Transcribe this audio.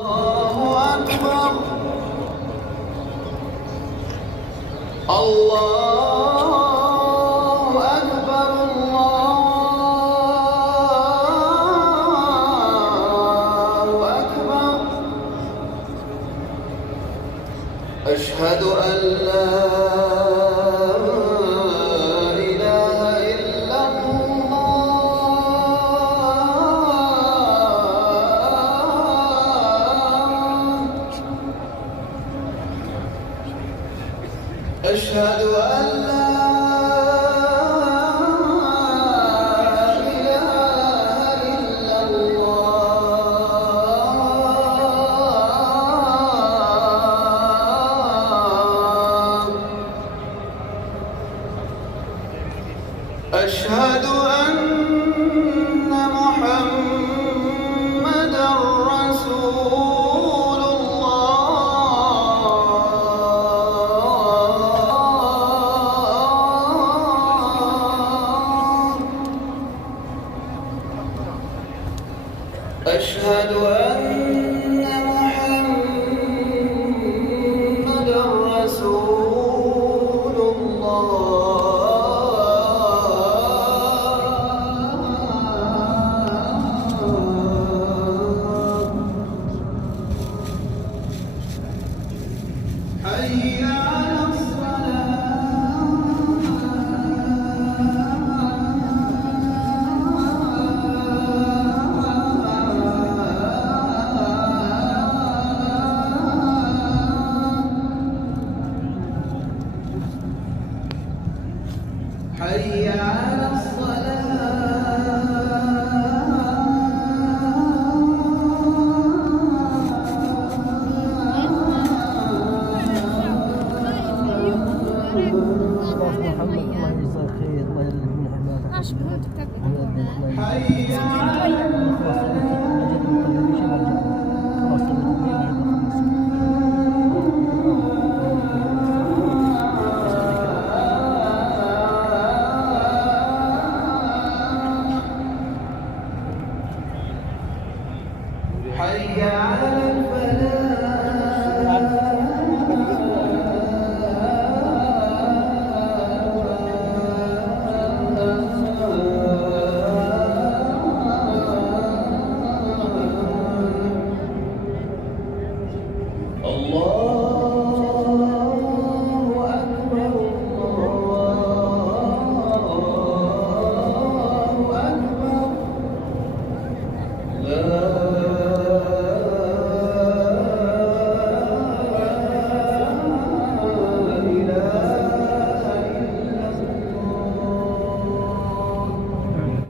الله أكبر. الله أكبر. الله أكبر. أشهد أن لا أشهد أن لا إله إلا الله. أشهد أن محمدًا رسول أشهد أن محمدًا رسول الله. حي على حي على محمد الله يجزاه خير الله يجزاه من حماده. حي على